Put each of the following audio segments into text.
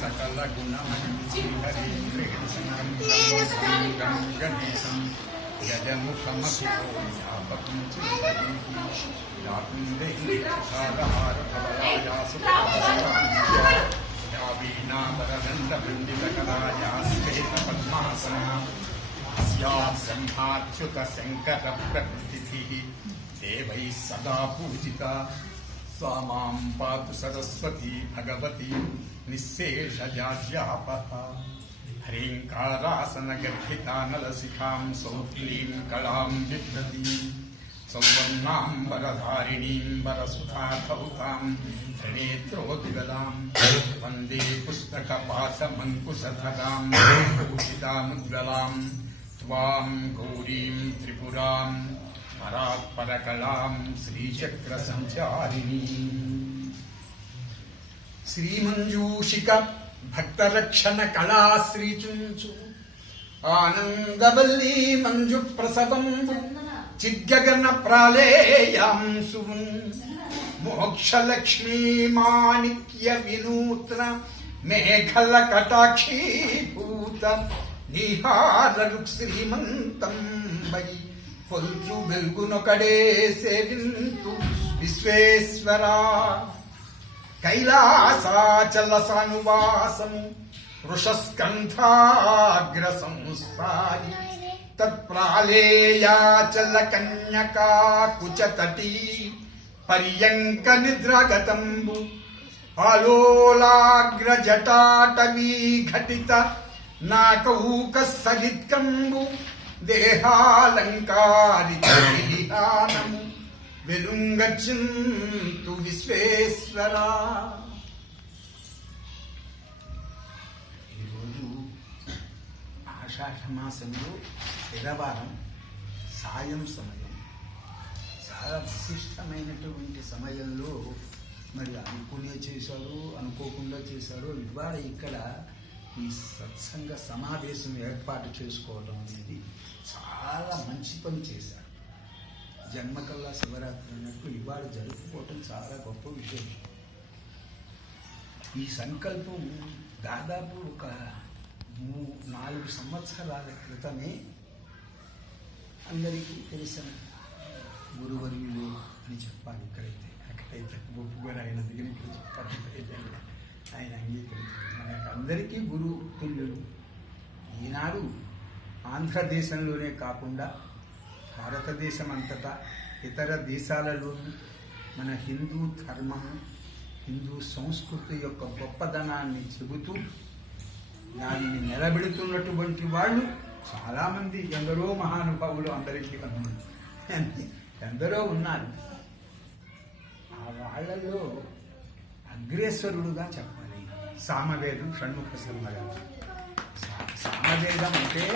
సకల గుణమంచి గణేశం గజముఖమపి బ్రహ్మాచ్యుత శంకర ప్రకృతి దేవై సదా పూజిత सा मां पातु सरस्वती भगवती निःशेषजाड्यापः ह्रीङ्कारासनगर्भितानलशिखां सौक्लीं कलां बिभ्रतीं सौवर्णाम्बरधारिणीं वरसुधाधौतां त्रिनेत्रोज्ज्वलां वन्दे पुस्तकपाशमङ्कुशधरां भूषितामुज्ज्वलां त्वां गौरीं त्रिपुरां పరాత్పరకళాం శ్రీచక్ర సంచారిణీ శ్రీమంజూషిక భక్తరక్షణ కళా శ్రీచుంచు ఆనందవల్లీ మంజు ప్రసవం చిద్గగన ప్రాళేయాం సున్ మోక్షలక్ష్మీ మాణిక్య వినూత్న మేఘల కటాక్షీభూత నిహారరుక్ శ్రీమంతం వై పొల్చు వెల్గునొకడే సేవింతు విశ్వేశ్వరా కైలాసాచల సనువాసము వృషస్కంధాగ్ర సంస్థాయి తత్ప్రాళేయాచల కన్యకా కుచతటీ పర్యంక నిద్రాగతంబు ఆలోలాగ్ర జటాటవీ ఘటిత నాకౌక సహిత్కంబు దేహాలంకారికానము వెలుంగచ్చింతు విశ్వేశ్వరా. ఈరోజు ఆషాఢమాసంలో తెరవారం సాయం సమయం, చాలా విశిష్టమైనటువంటి సమయంలో మరి అనుకునే చేశారు, అనుకోకుండా చేశారు. ఇవాళ ఇక్కడ ఈ సత్సంగ సమావేశం ఏర్పాటు చేసుకోవడం అనేది చాలా మంచి పని చేశారు. జన్మకల్లా శివరాత్రి అన్నట్టు ఇవాళ జరుపుకోవటం చాలా గొప్ప విషయం. ఈ సంకల్పం దాదాపు ఒక 4 సంవత్సరాల క్రితమే అందరికీ తెలిసిన గురువర్యులు అని చెప్పాలి. అక్కడైతే గొప్పగారు ఆయన దగ్గరికి చెప్పాలి, ఆయన అంగీకరించారు. మనకు అందరికీ గురు తుల్యులు. ఈనాడు ఆంధ్రదేశంలోనే కాకుండా భారతదేశం అంతటా ఇతర దేశాలలోనూ మన హిందూ ధర్మం, హిందూ సంస్కృతి యొక్క గొప్పదనాన్ని చెబుతూ దానిని నిలబెడుతున్నటువంటి వాళ్ళు చాలామంది, ఎందరో మహానుభావులు అందరికీ ఎందరో ఉన్నారు. ఆ వాళ్ళలో అగ్రేశ్వరుడుగా చెప్పాలి సామవేదం, షణ్ముఖ శర్మ గారు. సామవేదం అంటే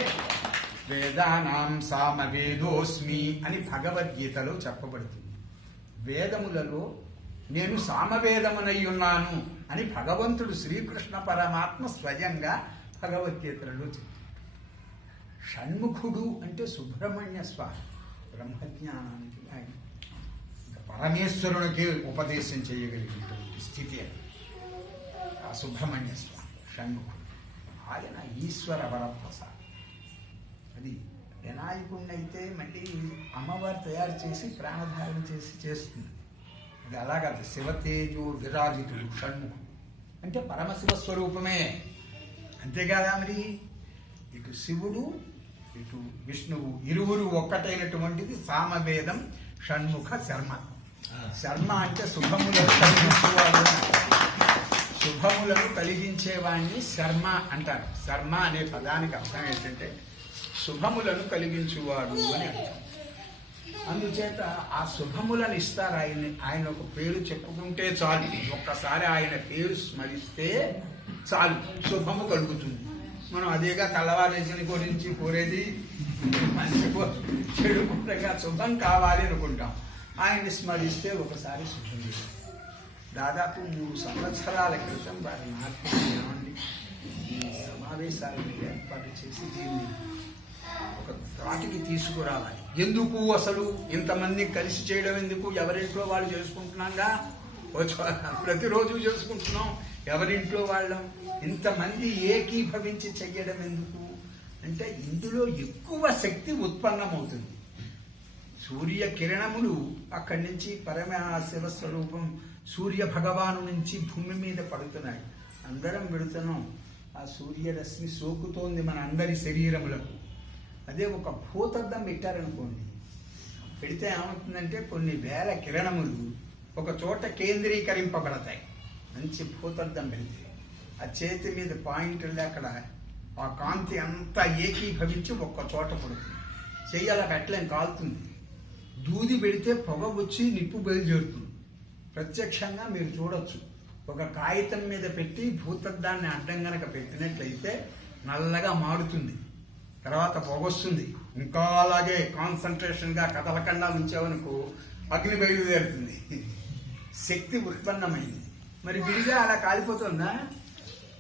వేదానాం సామవేదోస్మి అని భగవద్గీతలో చెప్పబడుతుంది. వేదములలో నేను సామవేదమునై ఉన్నాను అని భగవంతుడు శ్రీకృష్ణ పరమాత్మ స్వయంగా భగవద్గీతలలో చెప్తాడు. షణ్ముఖుడు అంటే సుబ్రహ్మణ్య స్వామి, బ్రహ్మజ్ఞానానికి ఆయన పరమేశ్వరునికి ఉపదేశం చేయగలిగినటువంటి స్థితి అది. ఆ సుబ్రహ్మణ్య స్వామి షణ్ముఖుడు, ఆయన ఈశ్వర వరప్రసాద్. అది వినాయకుడినైతే మళ్ళీ అమ్మవారు తయారు చేసి ప్రాణధారణ చేసి చేస్తుంది. అది అలాగా శివతేజో విరాజితుడు షణ్ముఖుడు అంటే పరమశివ స్వరూపమే. అంతేకాదా మరి ఇటు శివుడు ఇటు విష్ణువు ఇరువురు ఒక్కటైనటువంటిది సామవేదం షణ్ముఖ శర్మ. శర్మ అంటే శుభములను కలిగించేవాడు, శుభములను కలిగించేవాడిని శర్మ అంటారు. శర్మ అనే పదానికి అర్థం ఏంటంటే శుభములను కలిగించేవాడు అని అర్థం. అందుచేత ఆ శుభములను ఇస్తారు ఆయన. ఆయన ఒక పేరు చెప్పుకుంటే చాలు, ఒక్కసారి ఆయన పేరు స్మరిస్తే చాలు, శుభము కలుగుతుంది. మనం అదేగా తెల్లవారేసిన గురించి కోరేది, మంచి చెడు కూడా శుభం కావాలి అనుకుంటాం. ఆయన్ని స్మరిస్తే ఒకసారి శుభం. దాదాపు 3 సంవత్సరాల క్రితం వారి నాట్యాన్ని ఈ సమావేశాలను ఏర్పాటు చేసి దీన్ని ఒక త్రాటికి తీసుకురావాలి. ఎందుకు అసలు ఇంతమంది కలిసి చేయడం ఎందుకు? ఎవరింట్లో వాళ్ళు చేసుకుంటున్నాగా, ప్రతిరోజు చేసుకుంటున్నాం ఎవరింట్లో వాళ్ళం. ఇంతమంది ఏకీభవించి చెయ్యడం ఎందుకు అంటే ఇందులో ఎక్కువ శక్తి ఉత్పన్నమవుతుంది. సూర్య కిరణములు అక్కడి నుంచి పరమశివ స్వరూపం సూర్య భగవాను నుంచి భూమి మీద పడుతున్నాడు. అందరం పెడుతున్నాం. ఆ సూర్యరశ్మి సోకుతోంది మన అందరి శరీరములకు. అదే ఒక భూతద్దం పెట్టారనుకోండి, పెడితే ఏమవుతుందంటే కొన్ని వేల కిరణములు ఒక చోట కేంద్రీకరింపబడతాయి. మంచి భూతద్దం పెడితే ఆ చేతి మీద పాయింట్లు అక్కడ ఆ కాంతి అంతా ఏకీభవించి ఒక్క చోట పడుతుంది. చెయ్యాలకు అట్లేం కాలుతుంది. దూది పెడితే పొగ వచ్చి నిప్పు బయలుదేరుతుంది. ప్రత్యక్షంగా మీరు చూడొచ్చు. ఒక కాగితం మీద పెట్టి భూతద్దాన్ని అడ్డం గనక పెట్టినట్లయితే నల్లగా మారుతుంది, తర్వాత పొగొస్తుంది. ఇంకా అలాగే కాన్సన్ట్రేషన్గా కదలకుండా ఉంచామనుకో అగ్ని బయలుదేరుతుంది. శక్తి ఉత్పన్నమైంది. మరి విడిగా అలా కాలిపోతుందా?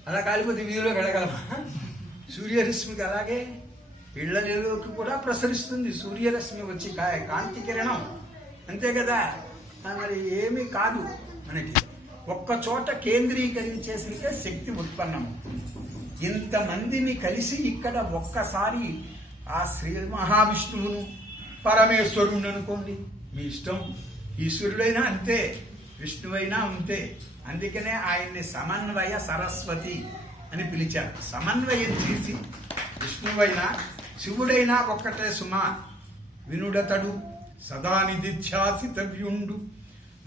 అలా కాలిపోతే వీధిలోకి వెళ్ళగలమా? సూర్యరశ్మికి అలాగే ఇళ్లలోకి కూడా ప్రసరిస్తుంది సూర్యరశ్మి వచ్చి కాంతి కిరణం. అంతే కదా. మరి ఏమీ కాదు మనకి. ఒక్క చోట కేంద్రీకరించేసరికే శక్తి ఉత్పన్నమవుతుంది. ఇంతమందిని కలిసి ఇక్కడ ఒక్కసారి ఆ శ్రీ మహావిష్ణువును పరమేశ్వరుని అనుకోండి, మీ ఇష్టం. ఈశ్వరుడైనా అంతే, విష్ణువైనా అంతే. అందుకనే ఆయన్ని సమన్వయ సరస్వతి అని పిలిచారు. సమన్వయం చేసి విష్ణువైనా శివుడైనా ఒక్కటే సుమా. వినుడతడు సదా నిధిధ్యాసితవ్యుండు,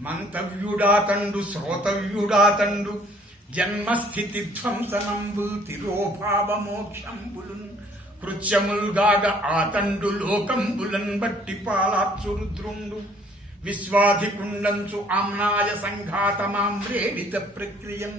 మంతవ్యుడాతండు శ్రోతవ్యుడాతండు, జన్మస్థితి ధ్వంసనంబుల్ తిరోభావ మోక్షంబులున్, కృత్యముల్గాగ ఆతండు లోకంబులన్ బట్టి పాలార్చు రుద్రుండు, విశ్వాధికుండంచు ఆమ్నాయ సంఘాతమామ్రేడిత ప్రక్రియం,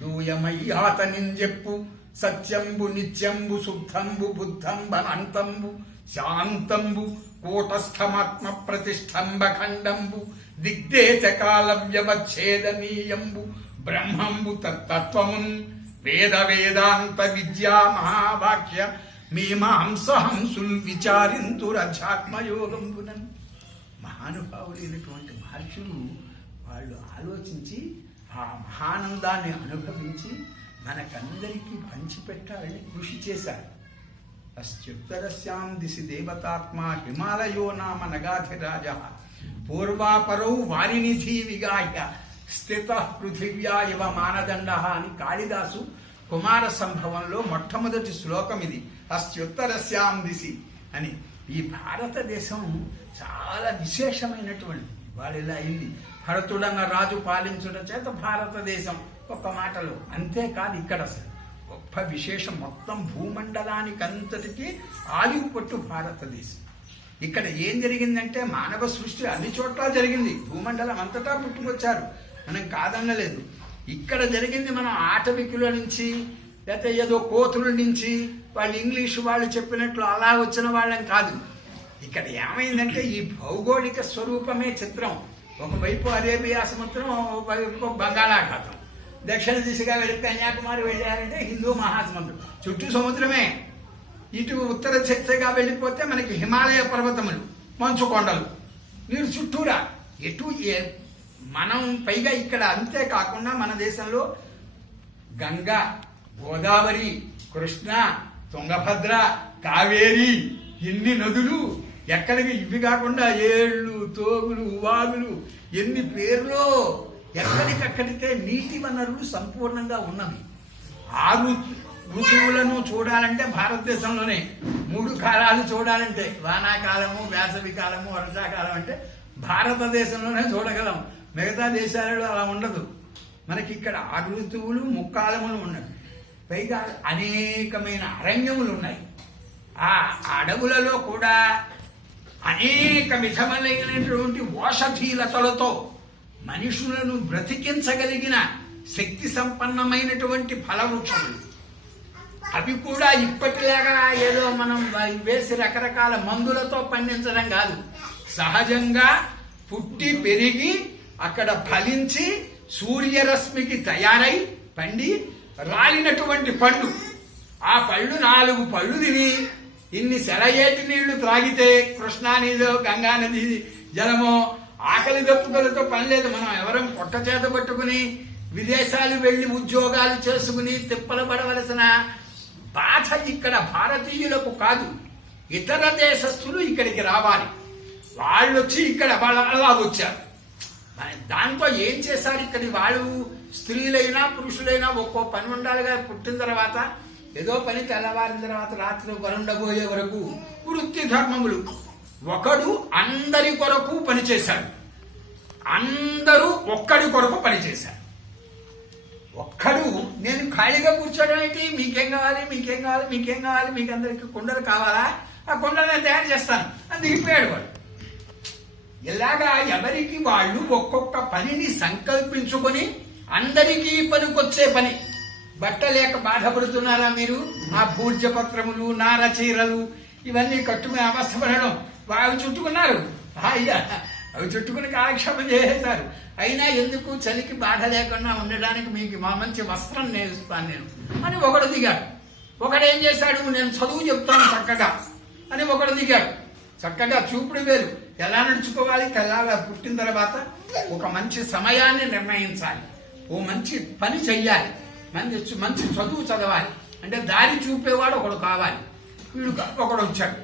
లూయమయ్యాతనింజెప్పు సత్యంబు నిత్యంబు శుద్ధంబు బుద్ధంబనంతంబు శాంతంబు కూటస్థమాత్మ ప్రతిష్టంబఖండంబు దిగ్దేశకాల వ్యవచ్ఛేదనీయంబు బ్రహ్మంబు తత్వమున్ వేద వేదాంత విద్యా మహావాక్య మీమాంసహంసుల్ విచారింతురధ్యాత్మయోగంబునన్. మహానుభావులైనటువంటి మహర్షులు వాళ్ళు ఆలోచించి ఆ మహానందాన్ని అనుభవించి మనకందరికీ పంచిపెట్టాలని కృషి చేశారు. అస్త్యుత్తరస్యాం దిశి దేవతాత్మ హిమాలయో నామ నగాధిరాజ, పూర్వాపరౌ వారినిధి విగాహ్య స్థిత పృథివ్యా ఇవ మానదండ అని కాళిదాసు కుమార సంభవంలో మొట్టమొదటి శ్లోకం ఇది. అస్త్యుత్తరస్యాం దిశి అని. ఈ భారతదేశం చాలా విశేషమైనటువంటి వాళ్ళు ఇలా అయింది. భరతుడన్న రాజు పాలించడం చేత భారతదేశం ఒక్క మాటలో. అంతేకాదు ఇక్కడ అసలు గొప్ప విశేషం మొత్తం భూమండలానికి అంతటికీ ఆయుపట్టు భారతదేశం. ఇక్కడ ఏం జరిగిందంటే మానవ సృష్టి అన్ని చోట్ల జరిగింది. భూమండలం అంతటా పుట్టుకొచ్చారు, మనం కాదనలేదు. ఇక్కడ జరిగింది మనం ఆటవికుల నుంచి లేకపోతే ఏదో కోతుల నుంచి వాళ్ళు ఇంగ్లీషు వాళ్ళు చెప్పినట్లు అలా వచ్చిన వాళ్ళం కాదు. ఇక్కడ ఏమైందంటే ఈ భౌగోళిక స్వరూపమే చిత్రం. ఒకవైపు అరేబియా సముద్రం, ఒకవైపు బంగాళాఖాతం. దక్షిణ దిశగా వెళ్ళి కన్యాకుమారి వెళ్ళారంటే హిందూ మహాసముద్రం, చుట్టూ సముద్రమే. ఇటు ఉత్తర దిశగా వెళ్ళిపోతే మనకి హిమాలయ పర్వతములు, మంచు కొండలు, నీరు చుట్టూరా. ఎటు మనం పైగా ఇక్కడ అంతేకాకుండా మన దేశంలో గంగా, గోదావరి, కృష్ణ, తుంగభద్ర, కావేరి, ఎన్ని నదులు. ఎక్కడికి ఇవి కాకుండా ఏళ్ళు, తోగులు, వాగులు, ఎన్ని పేర్లో. ఎక్కడికక్కడికే నీటి వనరులు సంపూర్ణంగా ఉన్నవి. ఆ ఋతువులను చూడాలంటే భారతదేశంలోనే. 3 కాలాలు చూడాలంటే వానాకాలము, వేసవి కాలము, వర్షాకాలం అంటే భారతదేశంలోనే చూడగలం. మిగతా దేశాలలో అలా ఉండదు. మనకి ఇక్కడ 6 ఋతువులు, 3 కాలములు ఉన్నవి. పైగా అనేకమైన అరణ్యములు ఉన్నాయి. ఆ అడవులలో కూడా అనేక విధములైనటువంటి ఓషధీలతలతో మనుషులను బ్రతికించగలిగిన శక్తి సంపన్నమైనటువంటి ఫలవృక్షములు. అవి కూడా ఇప్పటిలాగా ఏదో మనం వేసి రకరకాల మందులతో పండించడం కాదు. సహజంగా పుట్టి పెరిగి అక్కడ ఫలించి సూర్యరశ్మికి తయారై పండి రాలినటువంటి పళ్ళు. ఆ పళ్ళు 4 పళ్ళు తిని ఇన్ని సెలయేటి నీళ్లు త్రాగితే కృష్ణానదిలో గంగా నది జలమో ఆకలి దప్పుకలతో పని లేదు. మనం ఎవరం పొట్ట చేత పట్టుకుని విదేశాలు వెళ్లి ఉద్యోగాలు చేసుకుని తిప్పలు పడవలసిన బాధ ఇక్కడ భారతీయులకు కాదు. ఇతర దేశస్తులు ఇక్కడికి రావాలి. వాళ్ళు వచ్చి ఇక్కడ అలా వచ్చారు. దాంతో ఏం చేశారు? ఇక్కడి వాళ్ళు స్త్రీలైనా పురుషులైనా ఒక్కో పని ఉండాలిగా. పుట్టిన తర్వాత ఏదో పని, తెల్లవారిన తర్వాత రాత్రి వరుండబోయే వరకు వృత్తి ధర్మములు. ఒకడు అందరి కొరకు పనిచేశాడు, అందరూ ఒక్కడి కొరకు పనిచేశారు. ఒక్కడు నేను ఖాళీగా కూర్చోడం ఏంటి, మీకేం కావాలి మీకేం కావాలి మీకేం కావాలి, మీకు అందరికి కుండలు కావాలా, ఆ కుండలు నేను తయారు చేస్తాను అని దిగిపోయాడు వాడు. ఇలాగా ఎవరికి వాళ్ళు ఒక్కొక్క పనిని సంకల్పించుకొని అందరికీ పనికొచ్చే పని. బట్ట లేక బాధపడుతున్నారా మీరు? ఆ భూర్జపత్రములు, నారచీరలు ఇవన్నీ కట్టుకుని అవస్థపడడం. అవి చుట్టుకున్నారు, హాయిగా అవి చుట్టుకుని కాలక్షేపం చేసేశారు. అయినా ఎందుకు చలికి బాధ లేకుండా ఉండడానికి మీకు మా మంచి వస్త్రం నేర్చుతాను నేను అని ఒకడు దిగాడు. ఒకడు ఏం చేశాడు? నేను చదువు చెప్తాను చక్కగా అని ఒకడు దిగాడు. చక్కగా చూపుడు వేలు ఎలా నడుచుకోవాలి, తెల్లాల పుట్టిన తర్వాత ఒక మంచి సమయాన్ని నిర్ణయించాలి, ఓ మంచి పని చెయ్యాలి, మంచి చదువు చదవాలి అంటే దారి చూపేవాడు ఒకడు కావాలి. వీడు ఒకడు వచ్చాడు.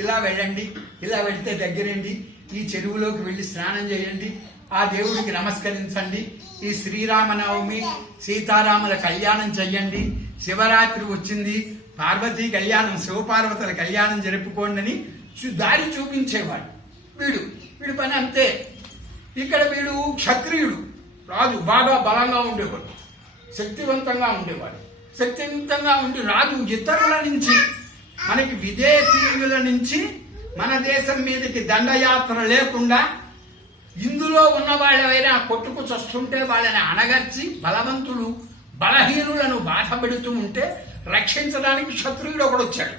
ఇలా వెళ్ళండి, ఇలా వెళ్తే దగ్గరండి, ఈ చెరువులోకి వెళ్ళి స్నానం చేయండి, ఆ దేవుడికి నమస్కరించండి, ఈ శ్రీరామనవమి సీతారాముల కళ్యాణం చెయ్యండి, శివరాత్రి వచ్చింది, పార్వతీ కళ్యాణం, శివపార్వతుల కళ్యాణం జరుపుకోండి అని దారి చూపించేవాడు. వీడు పని అంతే. ఇక్కడ వీడు క్షత్రియుడు, రాజు, బాగా బలంగా ఉండేవాడు, శక్తివంతంగా ఉండేవాడు. శక్తివంతంగా ఉండి రాజు ఇతరుల నుంచి, మనకి విదేశీయుల నుంచి మన దేశం మీదకి దండయాత్ర లేకుండా ఇందులో ఉన్న వాళ్ళైనా కొట్టుకు చస్తుంటే వాళ్ళని అణగర్చి బలవంతులు బలహీనులను బాధ పెడుతూ ఉంటే రక్షించడానికి క్షత్రియుడు ఒకడు వచ్చాడు.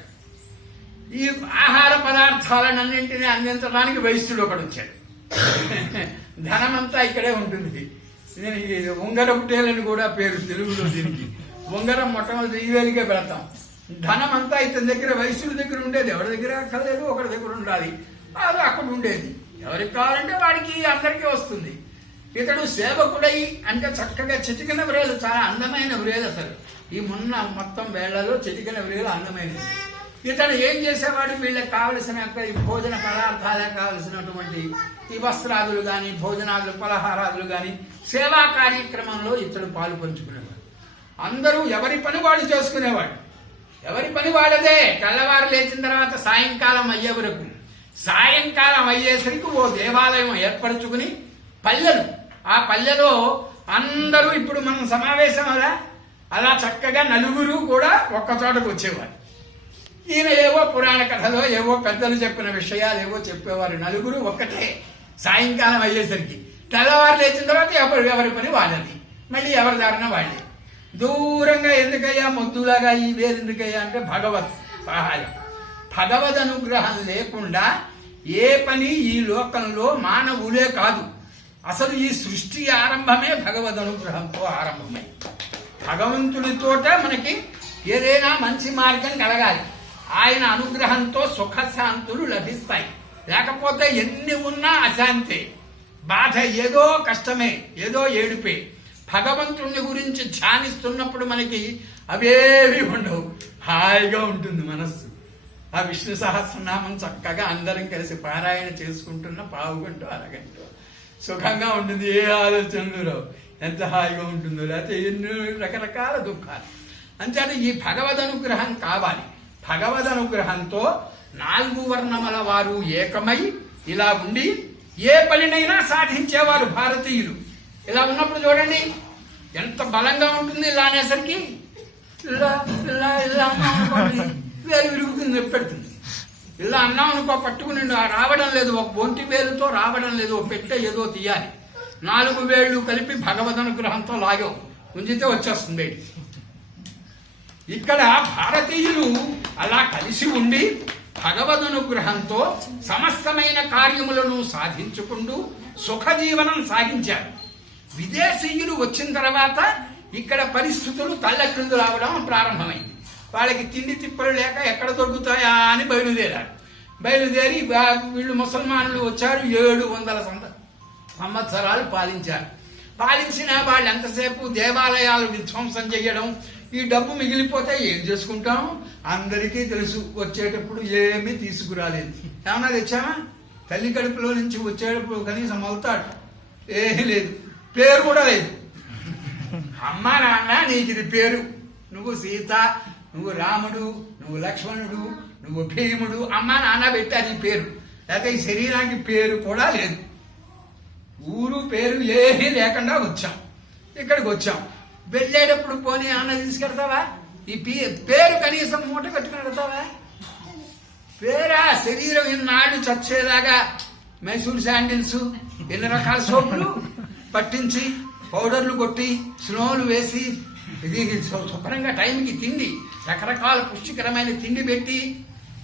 ఈ ఆహార పదార్థాలన్నింటినీ అందించడానికి వైశ్యుడు ఒకడు వచ్చాడు. ధనమంతా ఇక్కడే ఉంటుంది. నేను ఈ ఉంగరపుటేలని కూడా పేరు తెలుగులో దీనికి. ఉంగరం మొట్టమొదటి ఈ వేలికే పెడతాం. ధనం అంతా ఇతని దగ్గర, వైశ్యుడి దగ్గర ఉండేది. ఎవరి దగ్గర అక్కర్లేదు, ఒకరి దగ్గర ఉండాలి, అది అక్కడ ఉండేది. ఎవరికి కావాలంటే వాడికి అందరికీ వస్తుంది. ఇతడు సేవకుడై అంటే చక్కగా చిటికిన వ్రేలు, చాలా అందమైన వ్రేలు. అసలు ఈ మొత్తం వేళ్లలో చిటికిన వ్రేలు అందమైనది. ఇతడు ఏం చేసేవాడు? వీళ్ళకి కావలసిన ఈ భోజన పదార్థాలే కావలసినటువంటి ఈ వస్త్రాదులు కానీ, భోజనాదులు, పలహారాదులు కానీ సేవా కార్యక్రమంలో ఇతడు పాలు పంచుకునేవాడు. అందరూ ఎవరి పని వాడు చేసుకునేవాడు. ఎవరి పని వాళ్ళదే. తెల్లవారు లేచిన తర్వాత సాయంకాలం అయ్యే వరకు, సాయంకాలం అయ్యేసరికి ఓ దేవాలయం ఏర్పరచుకుని పల్లెలు, ఆ పల్లెలో అందరూ ఇప్పుడు మనం సమావేశం అలా చక్కగా నలుగురు కూడా ఒక్క చోటకు వచ్చేవారు. ఈయన ఏవో పురాణ కథలో ఏవో పెద్దలు చెప్పిన విషయాలు ఏవో చెప్పేవారు. నలుగురు ఒక్కటే. సాయంకాలం అయ్యేసరికి తెల్లవారు లేచిన తర్వాత ఎవరి పని వాళ్ళది, మళ్ళీ ఎవరి దారిన వాళ్ళే. దూరంగా ఎందుకయ్యా మొద్దులాగా ఈ వేరు ఎందుకయ్యా అంటే భగవత్ సహాయం, భగవద్ అనుగ్రహం లేకుండా ఏ పని ఈ లోకంలో మానవులే కాదు, అసలు ఈ సృష్టి ఆరంభమే భగవద్ అనుగ్రహంతో ఆరంభమై, భగవంతుడితోటే మనకి ఏదైనా మంచి మార్గం కలగాలి. ఆయన అనుగ్రహంతో సుఖశాంతులు లభిస్తాయి. లేకపోతే ఎన్ని ఉన్నా అశాంతే, బాధ, ఏదో కష్టమే, ఏదో ఏడుపే. భగవంతుని గురించి ధ్యానిస్తున్నప్పుడు మనకి అవేవి ఉండవు, హాయిగా ఉంటుంది మనస్సు. ఆ విష్ణు సహస్రనామం చక్కగా అందరం కలిసి పారాయణ చేసుకుంటున్న పావుగంట అరగంట సుఖంగా ఉంటుంది. ఏ ఆలోచనలు రావు, ఎంత హాయిగా ఉంటుందో. లేకపోతే ఎన్నో రకరకాల దుఃఖాలు. అంచేత ఈ భగవద్ అనుగ్రహం కావాలి. భగవద్ అనుగ్రహంతో 4 వర్ణముల వారు ఏకమై ఇలా ఉండి ఏ పనినైనా సాధించేవారు భారతీయులు. ఇలా ఉన్నప్పుడు చూడండి ఎంత బలంగా ఉంటుంది. ఇలా అనేసరికి ఇలా ఇలా ఇలా అనుకోండి, వేలు విరుగుతుంది, పెడుతుంది. ఇలా అన్నాం అనుకో, పట్టుకుని రావడం లేదు, ఒక ఒంటి వేలుతో రావడం లేదు, ఒక పెట్టె ఏదో తీయాలి. 4 వేళ్లు కలిపి భగవద్ అనుగ్రహంతో లాగాం, ఉంచితే వచ్చేస్తుంది. ఇక్కడ భారతీయులు అలా కలిసి ఉండి భగవద్ అనుగ్రహంతో సమస్తమైన కార్యములను సాధించుకుంటూ సుఖజీవనం సాగించారు. విదేశీయులు వచ్చిన తర్వాత ఇక్కడ పరిస్థితులు తల్లక్రిందులు రావడం ప్రారంభమైంది. వాళ్ళకి తిండి తిప్పలు లేక ఎక్కడ దొరుకుతాయా అని బయలుదేరి వీళ్ళు ముసల్మానులు వచ్చారు. 700 సంవత్సరాలు పాలించిన వాళ్ళు ఎంతసేపు దేవాలయాలు విధ్వంసం చేయడం, ఈ డబ్బు మిగిలిపోతే ఏం చేసుకుంటాం అందరికీ తెలుసు. వచ్చేటప్పుడు ఏమీ తీసుకురాలేదు. ఏమన్నా తెచ్చామా? తల్లి కడుపులో నుంచి వచ్చేటప్పుడు కనీసం అవుతాడు ఏమీ లేదు, పేరు కూడా లేదు. అమ్మ నాన్న నీకు ఇది పేరు, నువ్వు సీత, నువ్వు రాముడు, నువ్వు లక్ష్మణుడు, నువ్వు భీముడు, అమ్మ నాన్న పెట్టారు ఈ పేరు. లేకపోతే ఈ శరీరానికి పేరు కూడా లేదు. ఊరు పేరు ఏమీ లేకుండా వచ్చాం, ఇక్కడికి వచ్చాం. వెళ్ళేటప్పుడు పోనీ అన్న తీసుకెడతావా? ఈ పేరు కనీసం మూట కట్టుకుని వెళ్తావా? పేరా శరీరం ఇన్నాళ్ళు చచ్చేదాకా మైసూర్ శాండిల్స్, ఎన్ని రకాల సోపులు పట్టించి, పౌడర్లు కొట్టి, స్నోలు వేసి, ఇది శుభ్రంగా టైంకి తిండి, రకరకాల పుష్టికరమైన తిండి పెట్టి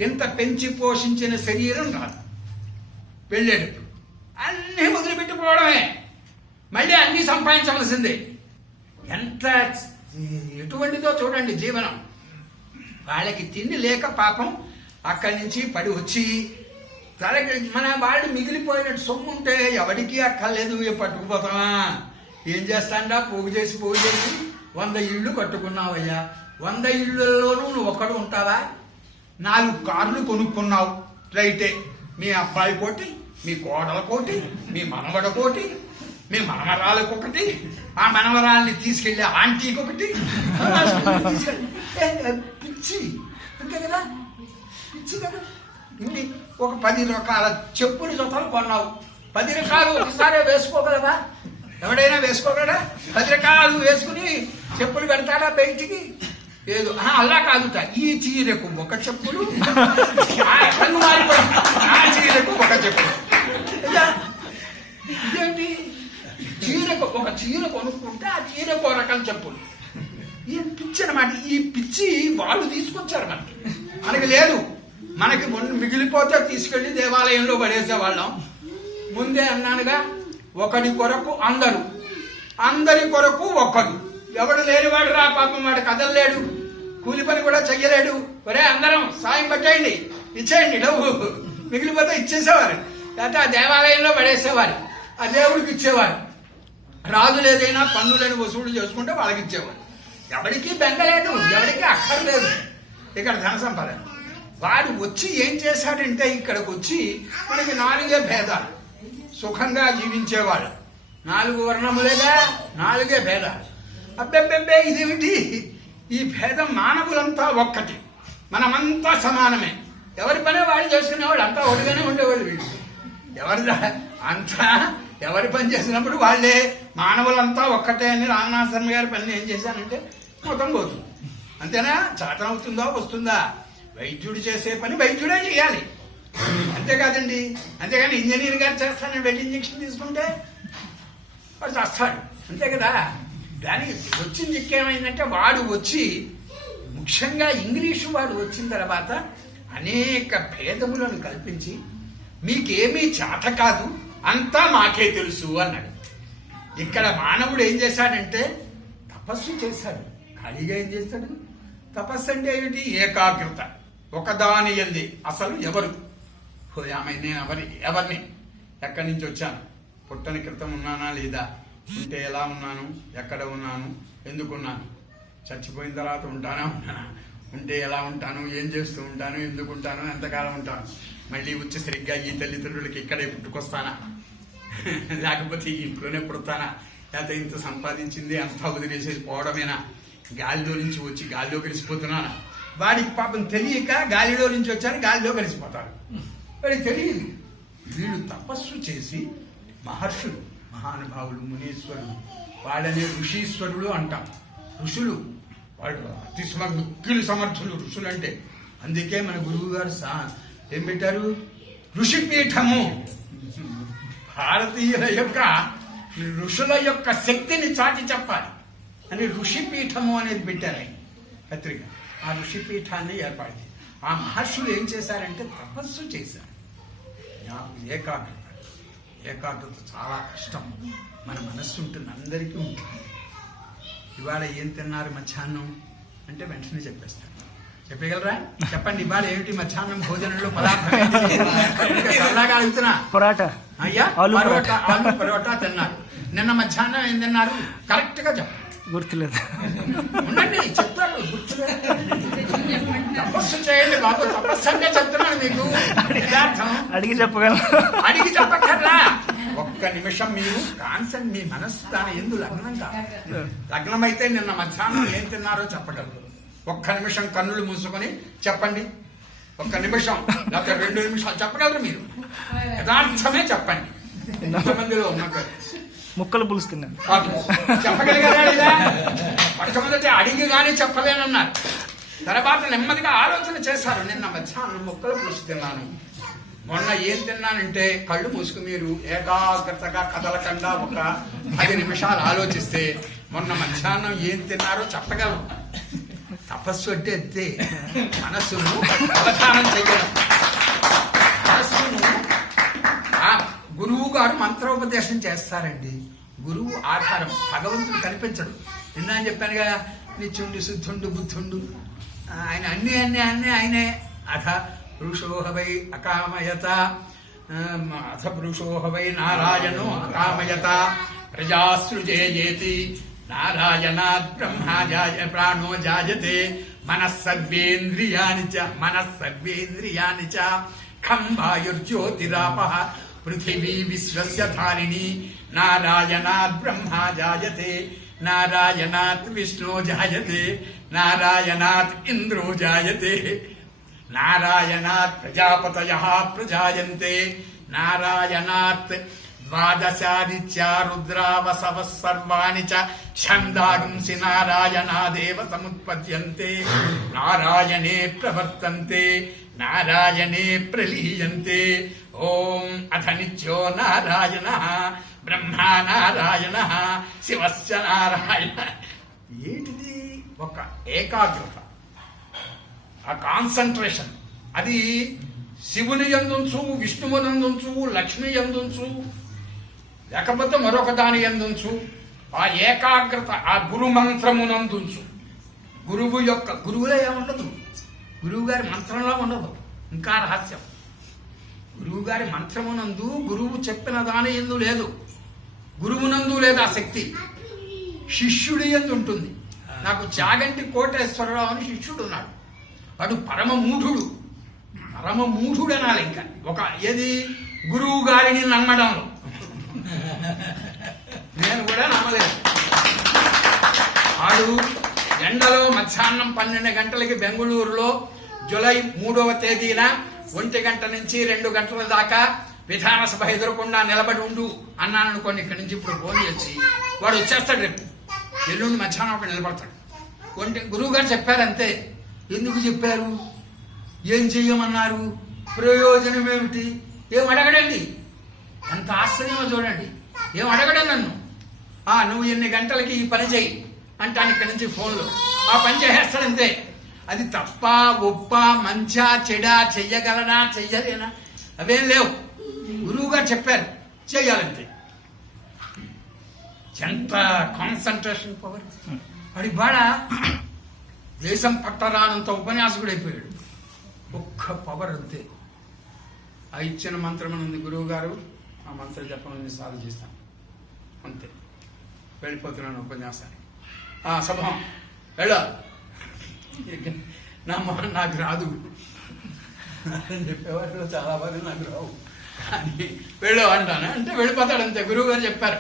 ఇంత పెంచి పోషించిన శరీరం కాదు. వెళ్ళేటప్పుడు అన్నీ వదిలిపెట్టిపోవడమే, మళ్ళీ అన్నీ సంపాదించవలసిందే. ఎంత ఎటువంటిదో చూడండి జీవనం. వాళ్ళకి తిండి లేక పాపం అక్కడి నుంచి పడి వచ్చి మన వాళ్ళు మిగిలిపోయినట్టు సొమ్ము ఉంటే ఎవరికి అక్కర్లేదు, పట్టుకుపోతామా? ఏం చేస్తాండా? పోగు చేసి 100 ఇళ్ళు కట్టుకున్నావయ్యా. 100 ఇళ్లలోనూ నువ్వు ఒక్కడు ఉంటావా? 4 కార్లు కొనుక్కున్నావు, రైటే. మీ అబ్బాయి కోటి, మీ కోడల కోటి, మీ మనవడ కోటి, మీ మనవరాలకు ఒకటి, ఆ మనవరాల్ని తీసుకెళ్లి ఆంటీకి ఒకటి. పిచ్చి అంతే కదా, పిచ్చి కదా. ఇన్ని ఒక 10 రకాల చెప్పులు జతలు కొన్నావు. 10 రకాలు ఒకసారే వేసుకోగలవా? ఎవడైనా వేసుకోగలడా? 10 రకాలు వేసుకుని చెప్పులు పెడతాడా బయటికి? ఏదో అలా కాదుట. ఈ చీరకు ఒక చెప్పులు, ఆ చీరకు ఒక చెప్పులు. ఇదేంటి? ఒక చీర కొనుక్కుంటే ఆ చీరకు ఒక రకం చెప్పులు. ఏం పిచ్చి అన్నమాట. ఈ పిచ్చి వాళ్ళు తీసుకొచ్చారు మనకి లేదు. మనకి మిగిలిపోతే తీసుకెళ్లి దేవాలయంలో పడేసేవాళ్ళం. ముందే అన్నానుగా, ఒకడి కొరకు అందరూ, అందరి కొరకు ఒక్కడు. ఎవడు లేనివాడు రా పాపం, వాడు కదలలేడు, కూలి పని కూడా చెయ్యలేడు. ఒరే అందరం సాయం పట్టేయండి, ఇచ్చేయండి డబ్బు, మిగిలిపోతే ఇచ్చేసేవారు. లేకపోతే ఆ దేవాలయంలో పడేసేవారు, ఆ దేవుడికి ఇచ్చేవారు. రాజులు ఏదైనా పన్నులను వసూలు చేసుకుంటే వాళ్ళకి ఇచ్చేవారు. ఎవరికి బెంగలేదు, ఎవరికి అక్కర్లేదు. ఇక్కడ ధన సంపద. వాడు వచ్చి ఏం చేశాడంటే, ఇక్కడికి వచ్చి మనకి 4 భేదాలు. సుఖంగా జీవించేవాళ్ళు 4 వర్ణములేగా, 4 భేదాలు. అబ్బెబ్బెబ్బే ఇదేమిటి? ఈ భేదం మానవులంతా ఒక్కటి, మనమంతా సమానమే. ఎవరి పనే వాడు చేసుకునేవాళ్ళు, అంతా ఒకటిగానే ఉండేవాళ్ళు. వీళ్ళు ఎవరి పని చేసినప్పుడు వాళ్ళే. మానవులంతా ఒక్కటే అని రామనాథ శర్మ గారి పని ఏం చేశానంటే మొత్తం పోతుంది. అంతేనా? చేతనవుతుందా, వస్తుందా? వైద్యుడు చేసే పని వైద్యుడే చేయాలి, అంతేకాదండి. అంతేగాని ఇంజనీర్ గారు చేస్తానని వెళ్ళి ఇంజక్షన్ తీసుకుంటే వాడు చేస్తాడు, అంతే కదా. దానికి వచ్చిన చిక్కేమైందంటే, వాడు వచ్చి ముఖ్యంగా ఇంగ్లీషు వాడు వచ్చిన తర్వాత అనేక భేదములను కల్పించి, మీకేమీ చేత కాదు, అంతా మాకే తెలుసు అన్నాడు. ఇక్కడ మానవుడు ఏం చేశాడంటే తపస్సు చేశాడు. ఖాళీగా ఏం చేస్తాడు? తపస్సు అంటే ఏమిటి? ఏకాగ్రత. ఒకదాని యందే. అసలు ఎవరు ఆమె, నేను ఎవరిని, ఎక్కడి నుంచి వచ్చాను, పుట్టని క్రితం ఉన్నానా లేదా, ఉంటే ఎలా ఉన్నాను, ఎక్కడ ఉన్నాను, ఎందుకున్నాను, చచ్చిపోయిన తర్వాత ఉంటానా, ఉంటే ఎలా ఉంటాను, ఏం చేస్తూ ఉంటాను, ఎందుకు ఉంటాను, ఎంతకాలం ఉంటాను, మళ్ళీ వచ్చి సరిగ్గా ఈ తల్లిదండ్రులకి ఇక్కడే పుట్టుకొస్తానా, లేకపోతే ఈ ఇంట్లోనే పుడతానా, లేకపోతే ఇంత సంపాదించింది అంతా వదిలేసేసి పోవడమేనా, గాలిలో నుంచి వచ్చి గాలిలో కలిసిపోతున్నానా? వాడికి పాపం తెలియక గాలిలో నుంచి వచ్చాను గాలిలో కలిసిపోతాడు, వాడికి తెలియదు. వీళ్ళు తపస్సు చేసి మహర్షులు, మహానుభావులు, మునీశ్వరులు, వాళ్ళనే ఋషీశ్వరులు అంటాం. ఋషులు వాళ్ళు మిక్కిలి సమర్థులు ఋషులు అంటే. అందుకే మన గురువు గారు ఏం పెట్టారు? ఋషిపీఠము. భారతీయుల యొక్క ఋషుల యొక్క శక్తిని చాటి చెప్పాలి అని ఋషిపీఠము అనేది పెట్టారు ఆయన పత్రిక. ఆ ఋషిపీఠాన్ని ఏర్పాటు చేశారు. ఆ మహర్షులు ఏం చేశారంటే తపస్సు చేశారు. ఏకాగ్రత చాలా కష్టం. మన మనస్సు ఉంటుంది, అందరికీ ఉంటుంది. ఇవాళ ఏం తిన్నారు మధ్యాహ్నం అంటే వెంటనే చెప్పేస్తారు. చెప్పగలరా? చెప్పండి. ఇవాళ ఏమిటి మధ్యాహ్నం భోజనంలో పదార్థం ఏంటి? సరదాగా అడుగుతున్నా. పరోటా. అయ్యా, ఆలు పరోటా తిన్నారు. నిన్న మధ్యాహ్నం ఏం తిన్నారు? కరెక్ట్ గా చెప్పండి. గుర్తులేదు. ఉండండి, చెప్తారు. గుర్తులేదు. తపస్సు చేయండి బాబు. తపస్సు అంటే చెప్తున్నాను మీకు. అడిగి చెప్పగలను. అడిగి చెప్పక్కర్లా. ఒక్క నిమిషం మీరు కాన్సెంట్, మీ మనస్సు దాని ఎందు లగ్నం కాదు. లగ్నమైతే నిన్న మధ్యాహ్నం ఏం తిన్నారో చెప్పగలరు. ఒక్క నిమిషం కన్నులు మూసుకొని చెప్పండి. ఒక్క నిమిషం లేకపోతే 2 నిమిషాలు చెప్పగలరు మీరు. యథార్థమే చెప్పండి. ఎంతమందిలో ఉన్నారు? ముక్కలు పులుసు తిన్నాను. చెప్పగలిగారా లేదా? మొట్టమొదటి అడిగి కానీ చెప్పలేనన్నారు. తర్వాత నెమ్మదిగా ఆలోచన చేశారు. నిన్న మధ్యాహ్నం ముక్కలు పులుసు తిన్నాను. మొన్న ఏం తిన్నానంటే కళ్ళు మూసుకు మీరు ఏకాగ్రతగా కదలకుండా ఒక 10 నిమిషాలు ఆలోచిస్తే మొన్న మధ్యాహ్నం ఏం తిన్నారో చెప్పగలరు. తపస్సు అంటే అంతే. మనస్సును అవధానం చేయడం. మనస్సును గురువు గారు మంత్రోపదేశం చేస్తారండి. గురువు ఆధారం. భగవంతుడు కనిపించడు. నిన్న చెప్పాను కదా, నిత్యుండు శుద్ధుండు బుద్ధుండు, ఆయన అన్ని అన్ని అన్ని ఆయనే. అథ పురుషోహవై అకామయత, అథ పురుషోహవై నారాయణో అకామయత, ప్రజాసృజేయేతి నారాయణాద్ బ్రహ్మా ప్రాణో జాయతే, మనస్సర్వేంద్రియాణి చ ఖం వాయుర్జ్యోతిరాపః పృథివీ విశ్వస్య ధారిణి, నారాయణాద్ బ్రహ్మా జాయతే, నారాయణాత్ విష్ణో జాయతే, నారాయణాత్ ఇంద్రో జాయతే, నారాయణాత్ ప్రజాపతయః ప్రజాయంతే, నారాయణాత్ ద్వాదశాదిత్యా రుద్రావసవః సర్వాణి చ ఛందాగుంసి నారాయణాదేవ సముత్పద్యంతే, నారాయణే ప్రవర్తంతే, నారాయణే ప్రలీయంతే. ఓం అథ నిత్యో నారాయణః బ్రహ్మా నారాయణః శివశ్చ నారాయణ. ఏంటిది? ఒక ఏకాగ్రత, ఆ కాన్సన్ట్రేషన్. అది శివుని యందుంచు, విష్ణువునందుంచు, లక్ష్మి యందుంచు, లేకపోతే మరొక దాని యందుంచు. ఆ ఏకాగ్రత ఆ గురు మంత్రమునందుంచు. గురువులో ఏముండదు. గురువు గారి మంత్రంలో ఉండదు. ఇంకా రహస్యం. గురువు గారి మంత్రమునందు గురువు చెప్పిన దాని ఎందు లేదు. గురువునందు లేదు ఆ శక్తి. శిష్యుడి యందు ఉంటుంది. నాకు చాగంటి కోటేశ్వరరావు అని శిష్యుడు ఉన్నాడు. వాడు పరమమూఢుడు. పరమమూఢుడు అనాలి. ఇంకా ఒక ఏది గురువు గారిని నమ్మడంలో. నేను కూడా నమ్మలేదు. వాడు ఎండలో మధ్యాహ్నం 12 గంటలకి బెంగళూరులో జూలై 3వ తేదీన 1 గంట నుంచి 2 గంటల దాకా విధానసభ ఎదురకుండా నిలబడి ఉండు అన్నాను అనుకోండి. ఇక్కడి నుంచి ఇప్పుడు ఫోన్ చేసి వాడు వచ్చేస్తాడు. రేపు ఎల్లుండి మధ్యాహ్నం ఒకటి నిలబడతాడు. గురువు గారు చెప్పారంతే. ఎందుకు చెప్పారు? ఏం చెయ్యమన్నారు? ప్రయోజనం ఏమిటి? ఏం అడగడండి. ఎంత ఆశ్చర్యమో చూడండి. ఏం అడగడం నన్ను. నువ్వు ఎన్ని గంటలకి ఈ పని చెయ్యి అంటాను ఇక్కడి నుంచి ఫోన్లో. ఆ పని చేసేస్తాడంతే. అది తప్ప ఒప్ప మంచా చెడా, చెయ్యగలనా చెయ్యలేనా అవేం లేవు. గురువు గారు చెప్పారు చెయ్యాలంతే. ఎంత కాన్సన్ట్రేషన్ పవర్. వాడి బాడ దేశం పట్టరానంత ఉపన్యాసకుడు అయిపోయాడు. ఒక్క పవర్ అంతే. ఆ ఇచ్చిన మంత్రం ఉంది గురువు గారు. ఆ మంత్రం చెప్పమని సాధన చేస్తాను అంతే. వెళ్ళిపోతున్నాను ఉపన్యాసానికి. సభం వెళ్ళ నా మొహం నాకు రాదు అని చెప్పేవాళ్ళు చాలా బాగా నాకు రావు అని వెళ్ళు అంటాను. అంటే వెళ్ళిపోతాడు అంతే. గురువు గారు చెప్పారు.